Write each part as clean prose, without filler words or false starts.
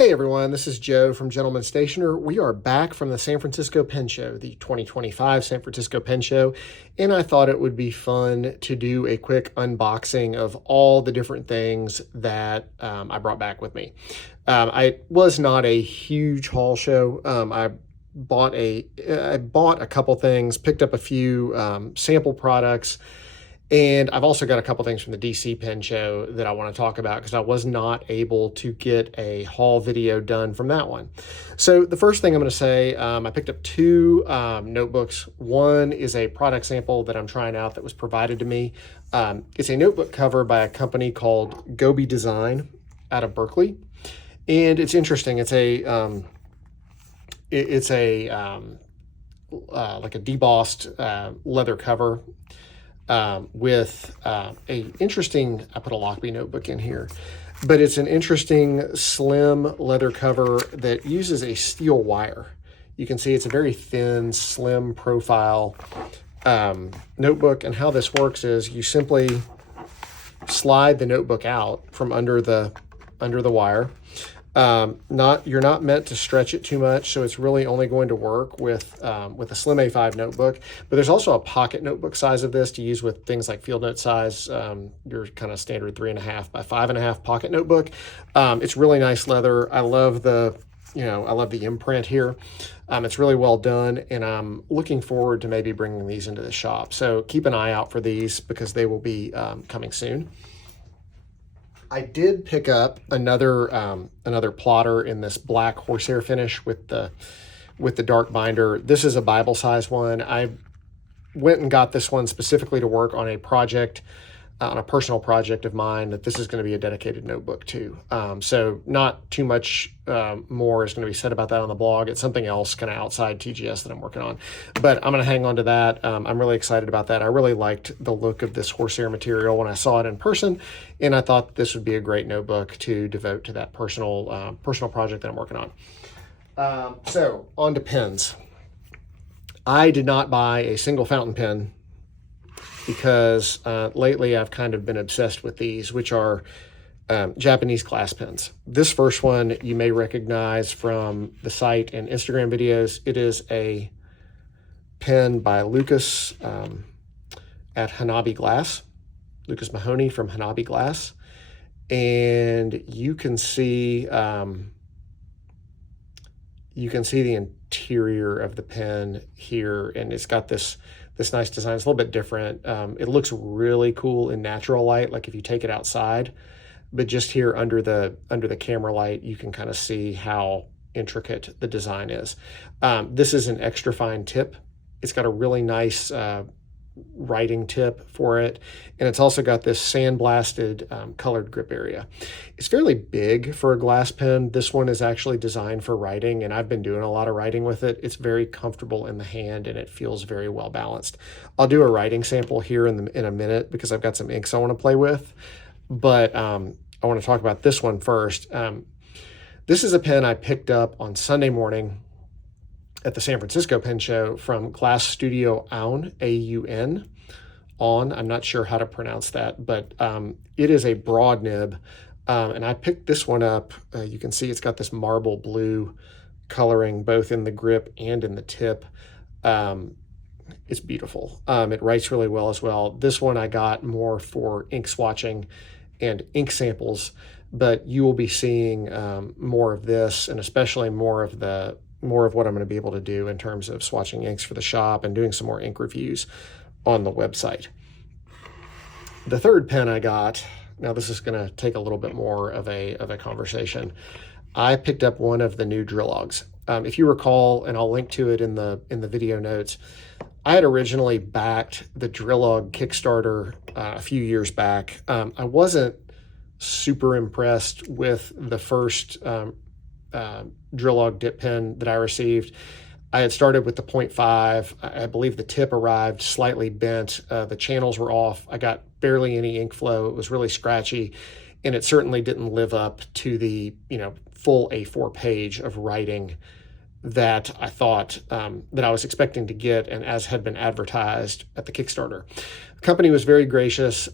Hey everyone, this is Joe from Gentleman Stationer. We are back from the San Francisco Pen Show, the 2025 San Francisco Pen Show, and I thought it would be fun to do a quick unboxing of all the different things that I brought back with me. I was not a huge haul show. I bought a couple things, picked up a few sample products. And I've also got a couple things from the DC Pen Show that I want to talk about because I was not able to get a haul video done from that one. So the first thing I'm going to say, I picked up two notebooks. One is a product sample that I'm trying out that was provided to me. It's a notebook cover by a company called Goby Design out of Berkeley. And it's interesting. It's a like a debossed leather cover. With a interesting, I put a Lockby notebook in here, but it's an interesting slim leather cover that uses a steel wire. You can see it's a very thin, slim profile notebook. And how this works is you simply slide the notebook out from under the wire. You're not meant to stretch it too much, so it's really only going to work with a slim A5 notebook. But there's also a pocket notebook size of this to use with things like field note size, your kind of standard 3.5 by 5.5 pocket notebook. It's really nice leather. I love the imprint here. It's really well done, and I'm looking forward to maybe bringing these into the shop. So keep an eye out for these because they will be coming soon. I did pick up another plotter in this black horsehair finish with the dark binder. This is a Bible size one. I went and got this one specifically to work on a project, on a personal project of mine that this is going to be a dedicated notebook to. So not too much more is going to be said about that on the blog. It's something else kind of outside TGS that I'm working on, but I'm going to hang on to that. I'm really excited about that. I really liked the look of this horsehair material when I saw it in person, and I thought this would be a great notebook to devote to that personal project that I'm working on. So on to pens. I did not buy a single fountain pen because lately I've kind of been obsessed with these, which are Japanese glass pens. This first one you may recognize from the site and Instagram videos. It is a pen by Lucas at Hanabi Glass, Lucas Mahoney from Hanabi Glass. And you can see the interior of the pen here, and it's got this nice design. It's a little bit different. It looks really cool in natural light, like if you take it outside, but just here under the camera light, you can kind of see how intricate the design is. This is an extra fine tip. It's got a really nice writing tip for it, and it's also got this sandblasted colored grip area. It's fairly big for a glass pen. This one is actually designed for writing, and I've been doing a lot of writing with it. It's very comfortable in the hand, and it feels very well balanced. I'll do a writing sample here in a minute because I've got some inks I want to play with, but I want to talk about this one first. This is a pen I picked up on Sunday morning at the San Francisco Pen Show from Glass Studio Aun, A-U-N, Aun. I'm not sure how to pronounce that, but it is a broad nib, and I picked this one up. You can see it's got this marble blue coloring both in the grip and in the tip. It's beautiful. It writes really well as well. This one I got more for ink swatching and ink samples, but you will be seeing more of this, and especially more of what I'm going to be able to do in terms of swatching inks for the shop and doing some more ink reviews on the website. The third pen I got, now this is going to take a little bit more of a conversation. I picked up one of the new Drillogs. If you recall, and I'll link to it in the video notes, I had originally backed the Drillog Kickstarter a few years back. I wasn't super impressed with the first Drillog Dip Pen that I received. I had started with the 0.5. I believe the tip arrived slightly bent. The channels were off. I got barely any ink flow. It was really scratchy, and it certainly didn't live up to the full A4 page of writing that I thought that I was expecting to get, and as had been advertised at the Kickstarter. The company was very gracious.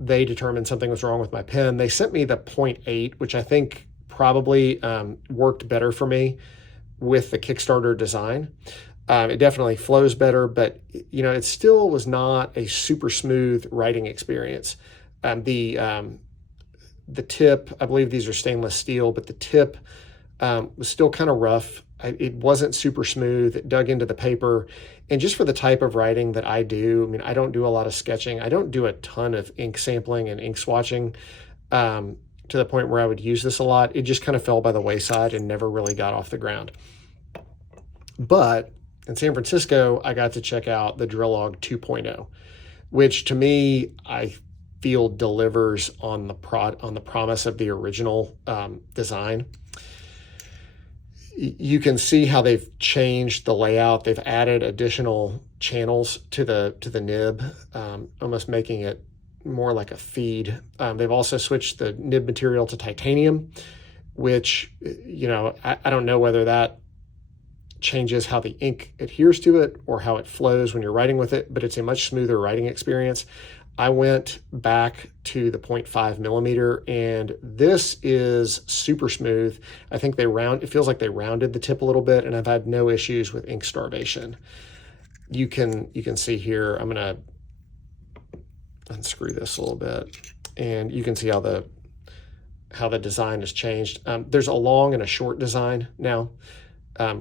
They determined something was wrong with my pen. They sent me the 0.8, which I think probably worked better for me with the Kickstarter design. It definitely flows better, but you know, it still was not a super smooth writing experience. The tip, I believe these are stainless steel, but the tip was still kind of rough. It wasn't super smooth. It dug into the paper. And just for the type of writing that I do, I mean, I don't do a lot of sketching. I don't do a ton of ink sampling and ink swatching to the point where I would use this a lot. It just kind of fell by the wayside and never really got off the ground. But in San Francisco, I got to check out the Drillog 2.0, which to me, I feel delivers on the promise of the original design. You can see how they've changed the layout. They've added additional channels to the nib, almost making it more like a feed. They've also switched the nib material to titanium, which, you know, I don't know whether that changes how the ink adheres to it or how it flows when you're writing with it, but it's a much smoother writing experience. I went back to the 0.5 millimeter, and this is super smooth. I think it feels like they rounded the tip a little bit, and I've had no issues with ink starvation. You can see here, I'm gonna unscrew this a little bit, and you can see how the design has changed. There's a long and a short design now.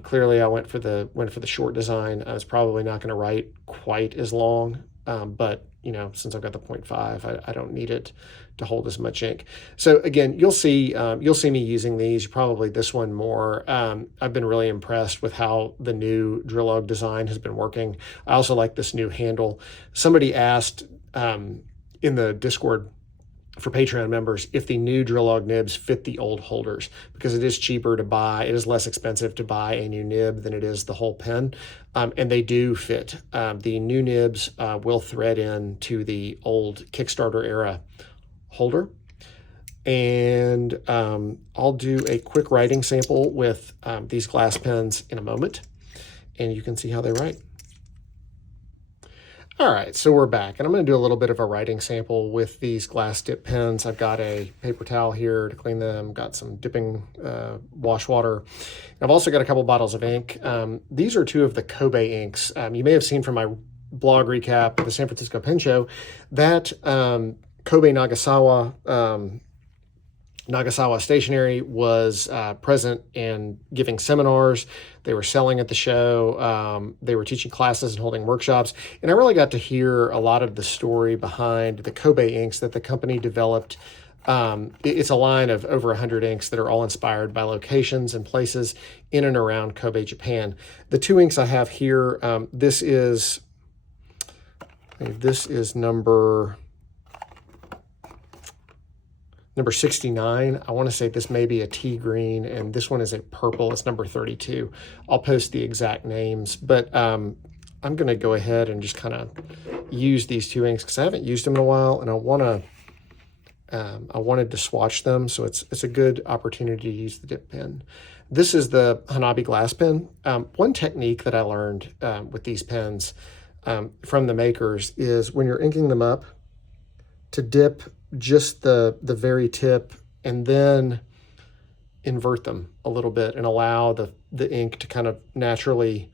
Clearly I went for the short design. I was probably not going to write quite as long, but you know, since I've got the 0.5, I don't need it to hold as much ink. So again, you'll see me using these, probably this one more. I've been really impressed with how the new Drillog design has been working. I also like this new handle. Somebody asked in the Discord for Patreon members if the new Drillog nibs fit the old holders, because it is cheaper to buy. It is less expensive to buy a new nib than it is the whole pen. And they do fit. The new nibs will thread in to the old Kickstarter era holder. And I'll do a quick writing sample with these glass pens in a moment, and you can see how they write. All right, so we're back, and I'm going to do a little bit of a writing sample with these glass dip pens. I've got a paper towel here to clean them, got some dipping wash water. I've also got a couple bottles of ink. These are two of the Goby inks. You may have seen from my blog recap of the San Francisco Pen Show that Goby Nagasawa Stationery was present and giving seminars. They were selling at the show. They were teaching classes and holding workshops. And I really got to hear a lot of the story behind the Goby inks that the company developed. It's a line of over 100 inks that are all inspired by locations and places in and around Kobe, Japan. The two inks I have here, this is number 69. I want to say this may be a tea green, and this one is a purple. It's number 32. I'll post the exact names, but I'm going to go ahead and just kind of use these two inks because I haven't used them in a while, and I wanted to swatch them, so it's a good opportunity to use the dip pen. This is the Hanabi Glass Pen. One technique that I learned with these pens from the makers is when you're inking them up, to dip just the very tip and then invert them a little bit and allow the ink to kind of naturally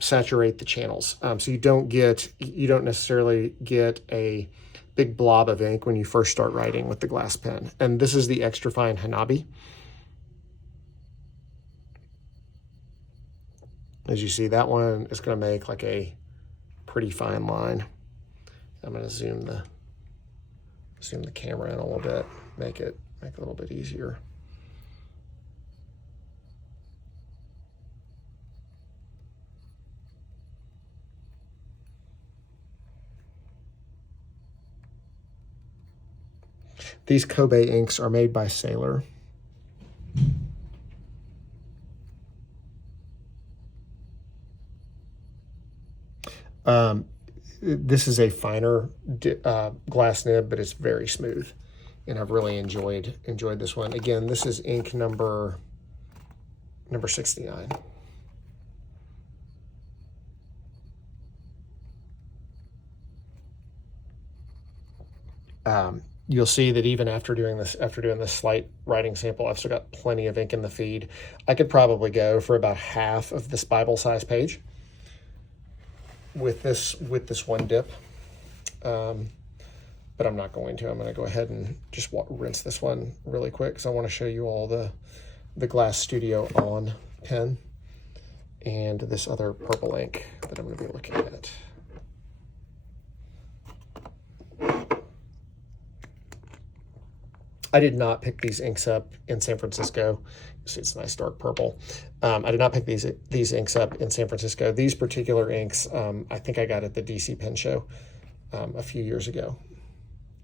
saturate the channels. So you don't necessarily get a big blob of ink when you first start writing with the glass pen. And this is the extra fine Hanabi. As you see, that one is going to make like a pretty fine line. I'm going to zoom the camera in a little bit, make it a little bit easier. These Goby inks are made by Sailor. This is a finer glass nib, but it's very smooth, and I've really enjoyed this one. Again, this is ink number 69. you'll see that even after doing this slight writing sample, I've still got plenty of ink in the feed. I could probably go for about half of this Bible size page with this one dip. But I'm not going to. I'm going to go ahead and just rinse this one really quick because I want to show you all the Glass Studio Aun pen and this other purple ink that I'm going to be looking at. I did not pick these inks up in San Francisco. You see it's a nice dark purple. I did not pick these inks up in San Francisco. These particular inks, I think I got at the DC Pen Show a few years ago.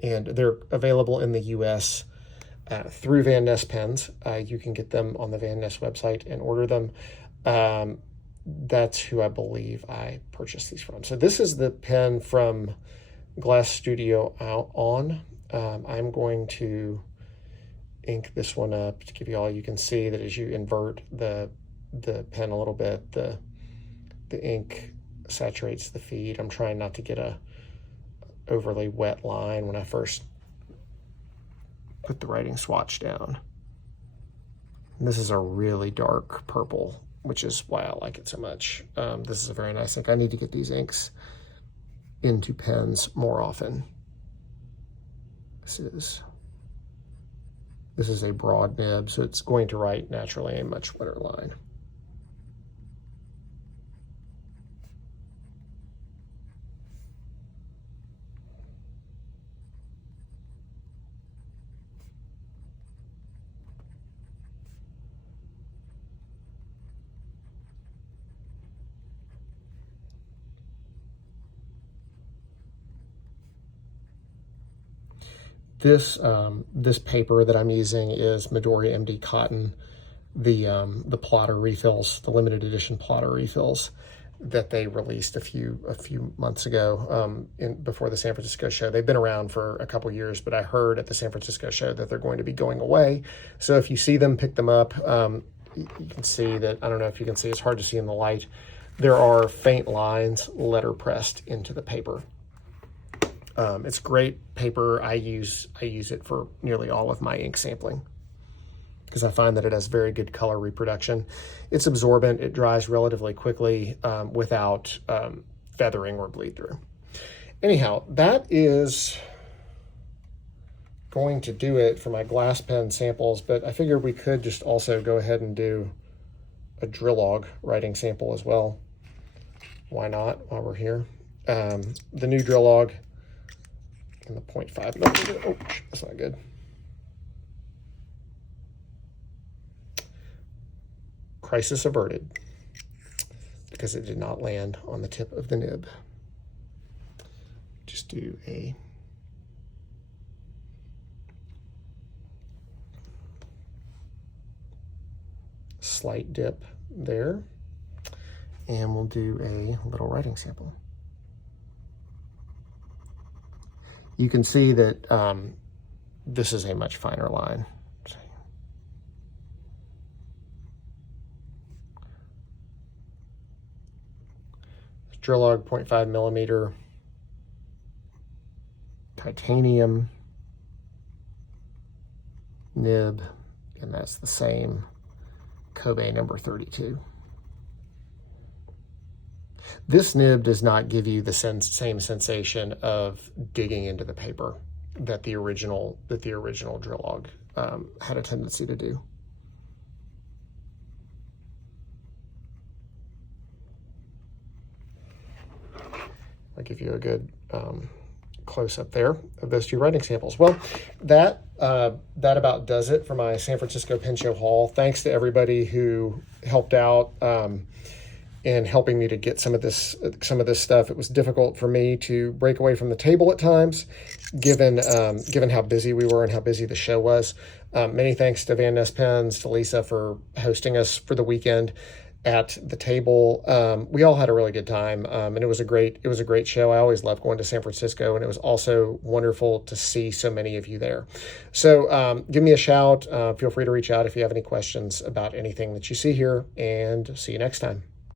And they're available in the US through Van Ness Pens. You can get them on the Van Ness website and order them. That's who I believe I purchased these from. So this is the pen from Glass Studio Aun. I'm going to ink this one up to give you all. You can see that as you invert the pen a little bit, the ink saturates the feed. I'm trying not to get a overly wet line when I first put the writing swatch down. And this is a really dark purple, which is why I like it so much. This is a very nice ink. I need to get these inks into pens more often. This is a broad nib, so it's going to write naturally a much wetter line. This paper that I'm using is Midori MD Cotton, the plotter refills, the limited edition plotter refills that they released a few months ago before the San Francisco show. They've been around for a couple years, but I heard at the San Francisco show that they're going to be going away. So if you see them, pick them up. You can see that, I don't know if you can see, it's hard to see in the light. There are faint lines letter pressed into the paper. It's great paper. I use it for nearly all of my ink sampling because I find that it has very good color reproduction. It's absorbent. It dries relatively quickly without feathering or bleed through. Anyhow, that is going to do it for my glass pen samples, but I figured we could just also go ahead and do a Drillog writing sample as well. Why not while we're here? The new Drillog in the 0.5 millimeter. Oh, that's not good. Crisis averted because it did not land on the tip of the nib. Just do a slight dip there, and we'll do a little writing sample. You can see that this is a much finer line. Drillog 0.5 millimeter titanium nib, and that's the same Goby number 32. This nib does not give you the same sensation of digging into the paper that the original Drillog had a tendency to do. I'll give you a good close-up there of those two writing samples. Well, that about does it for my San Francisco Pen Show haul. Thanks to everybody who helped out in helping me to get some of this stuff. It was difficult for me to break away from the table at times, given how busy we were and how busy the show was. Many thanks to Van Ness Pens, to Lisa for hosting us for the weekend at the table. We all had a really good time, and it was a great show. I always love going to San Francisco, and it was also wonderful to see so many of you there. So give me a shout. Feel free to reach out if you have any questions about anything that you see here, and see you next time.